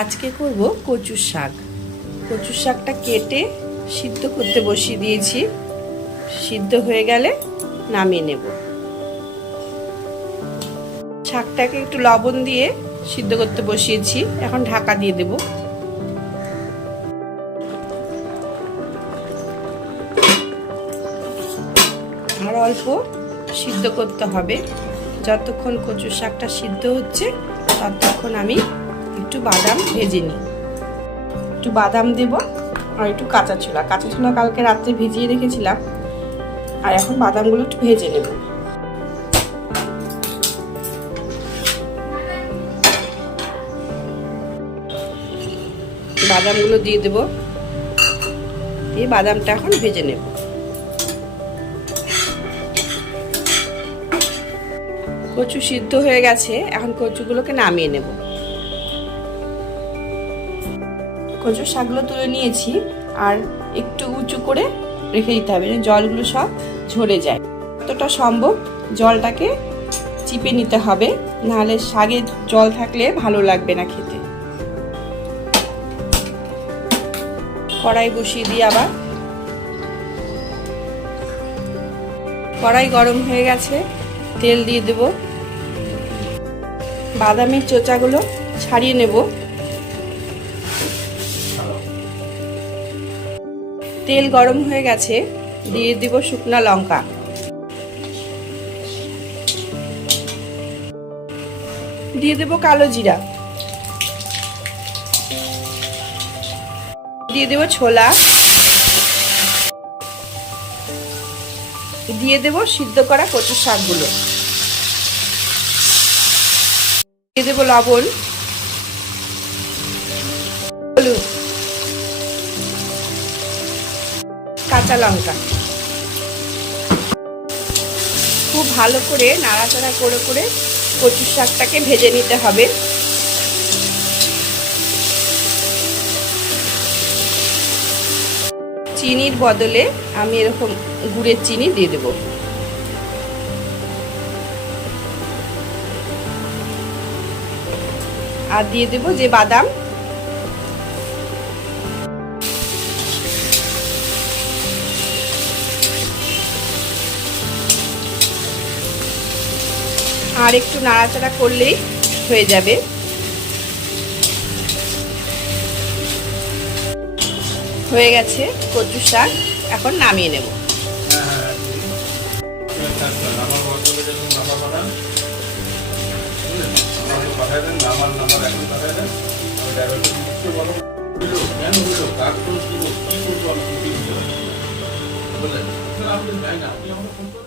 আজকে করব কচুর শাক। কচুর শাকটা কেটে সিদ্ধ করতে বসিয়ে দিয়েছি। সিদ্ধ হয়ে গেলে নামিয়ে নেব। শাকটাকে একটু লবণ দিয়ে সিদ্ধ করতে বসিয়েছি। এখন ঢাকা দিয়ে দেব। আর অল্প সিদ্ধ করতে হবে। যতক্ষণ কচুর শাকটা সিদ্ধ হচ্ছে, ততক্ষণ আমি একটু বাদাম ভেজে নিই। একটু বাদাম দেব আর একটু কাঁচা ছোলা। কাঁচা ছোলা কালকে রাত্রে ভিজিয়ে রেখেছিলাম। আর এখন বাদামগুলো একটু ভেজে নেব। বাদামগুলো দিয়ে দেব। দিয়ে বাদামটা এখন ভেজে নেব। কচু সিদ্ধ হয়ে গেছে। এখন কচুগুলোকে নামিয়ে নেব। কচুর শাকগুলো তুলে নিয়েছি আর একটু উঁচু করে রেখে দিতে হবে জলগুলো সব ঝরে যায়। যতটা সম্ভব জলটাকে চিপে নিতে হবে, নাহলে শাকে জল থাকলে ভালো লাগবে না খেতে। কড়াই বসিয়ে দিই আবার। কড়াই গরম হয়ে গেছে, তেল দিয়ে দেব। বাদামের চোচাগুলো ছাড়িয়ে নেব। তেল গরম হয়ে গেছে, দিয়ে দিব শুকনা লঙ্কা। দিয়ে দেব কালো জিরা। দিয়ে দেব ছোলা। দিয়ে দেব সিদ্ধ করা কচুর শাকগুলো। দিয়ে দেব লবণ। হলুদ। কাঁচা লঙ্কা। খুব ভালো করে নাড়াচাড়া করে করে কচুর শাকটাকে ভেজে নিতে হবে। চিনির বদলে আমি এরকম গুড়ের চিনি দিয়ে দেব। আর দিয়ে দেব যে বাদাম। আর একটু নাড়াচাড়া করলেই হয়ে যাবে হয়ে গেছে কচু শাক এখন নামিয়ে নেব আপনি